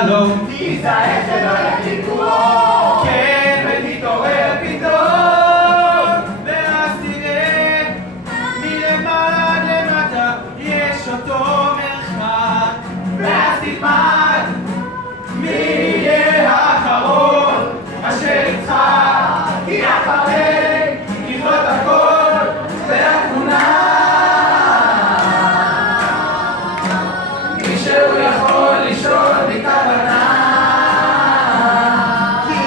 חלום, תיזהר שלא יחליקו, כן, ותתעורר פתאום, ואז תראה, מלמעלה עד למטה יש אותו מרחק, ואז תלמד מי יהיה האחרון אשר יצחק, כי אחרי ככלות הכל והתמונה מישהו יכול לשאול בכוונה, כי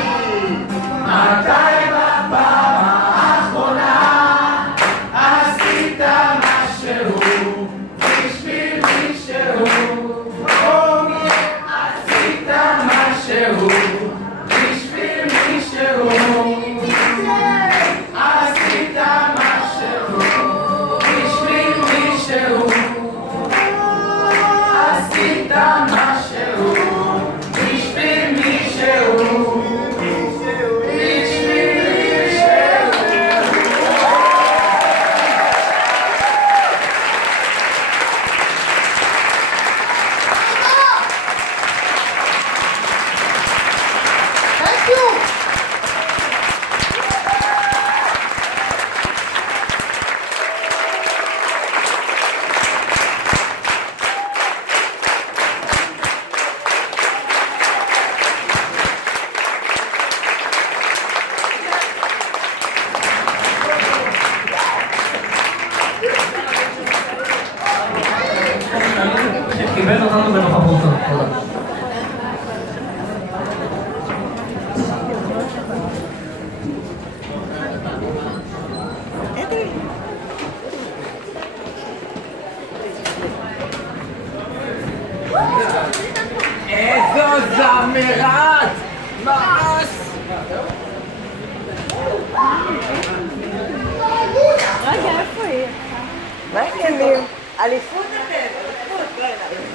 מתי בפעם האחרונה עשית משהו בשביל מישהו, או עשית משהו בשביל מישהו, עשית משהו בשביל מישהו, עשית משהו בשביל מישהו, בשביל Thank you. שכיבד אותנו בנוכחותו. תודה. איזו זמרת! ממש! רגע, איפה היא? מה העניינים? אליפות אתם! אליפות, בואי נא.